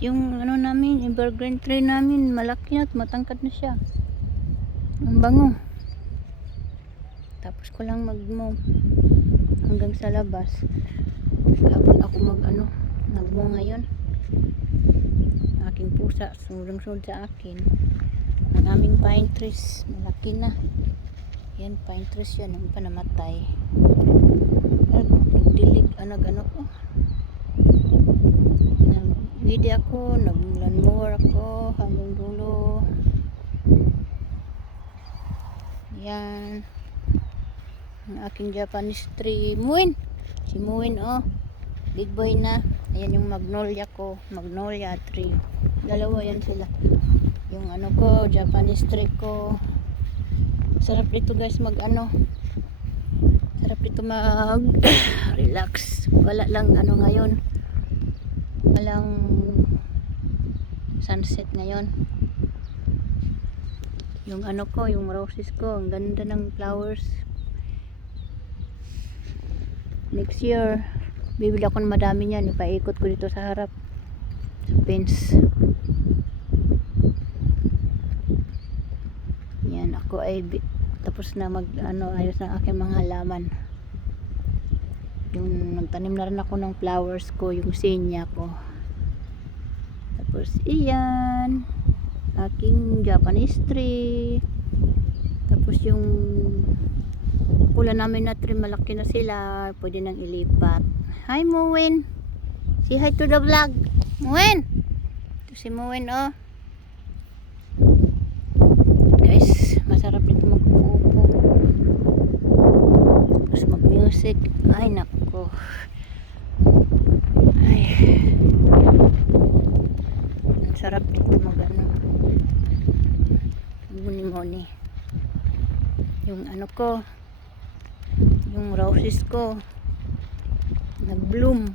yung ano namin, evergreen tree namin, malaki na at matangkad na siya. Ang bango. Tapos ko lang mag-mow hanggang sa labas. Kapag ako nag-mow ngayon. Aking pusa, sunod sa akin. Ang aming pine trees, malaki na. Yan, pine trees yan, ang panamatay. Nagdilig, ko. Nag-video ako, nag-lawnmower ako, hanggang dulo. Yan. Ang aking Japanese tree. Muin! Si Muin, oh. Big boy na. Ayan yung magnolia ko. Magnolia tree. Dalawa yan sila. Yung ko, Japanese tree ko. Sarap dito guys sarap dito relax. Wala lang ngayon. Walang sunset ngayon. Yung ko, yung roses ko, ang ganda ng flowers. Next year, bibili ako ng madami niyan. Ipaikot ko dito sa harap. Sa fence. Yan, ako ay tapos na ayos ng aking mga halaman. Yung nagtanim na rin ako ng flowers ko, yung sinya ko. Tapos iyan, aking Japanese tree. Tapos yung pula namin na tree, malaki na sila, pwede nang ilipat. Hi Muwin, say hi to the vlog. Muwin, ito si Muwin, oh guys, masarap dito mag-upo tapos mag-music. Ay nako, ay ang sarap dito muni yung ko, yung roses ko nag-bloom.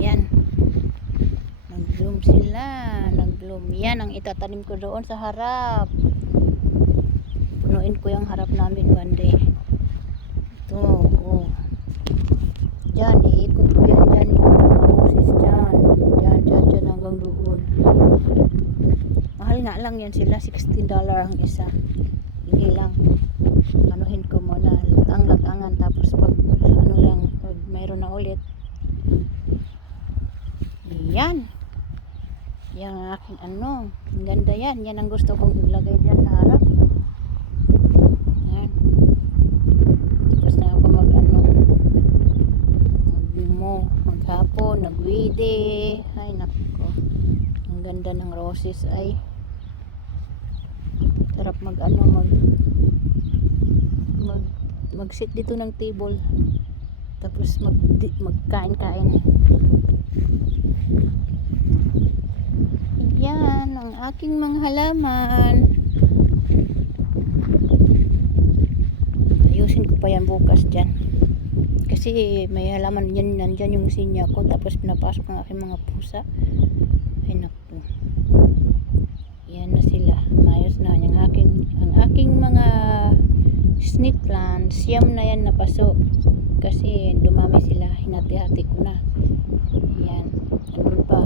Yan, nag-bloom sila, nag-bloom. Yan ang itatanim ko doon sa harap. Punuin ko yung harap namin one day. Ito, oh. Diyan, iikot ko yan dyan, yung roses dyan. Dyan hanggang doon. Mahal nga lang yan sila, $16 ang isa. Hindi lang. Anuhin ko muna, latang-latangan, tapos pag pag mayroon na ulit. Yan. Yan ang aking ang ganda yan. Yan ang gusto kong ilagay dyan sa harap. Yan. Tapos na ako maghapon, nagwide. Ay nako. Ang ganda ng roses ay. Sarap mag-sit dito ng table. Tapos magkain-kain. Yan ang aking mga halaman. Ayusin ko pa yan bukas dyan. Kasi may halaman yan, nandyan yung sinya ko. Tapos pinapasok ang aking mga pusa. Ay naku. Yan na sila. Mayos na. Ang aking mga snake plants. Siyam na yan napaso. Kasi dumami sila. Hinati-hati ko na. Yan. Andun pa.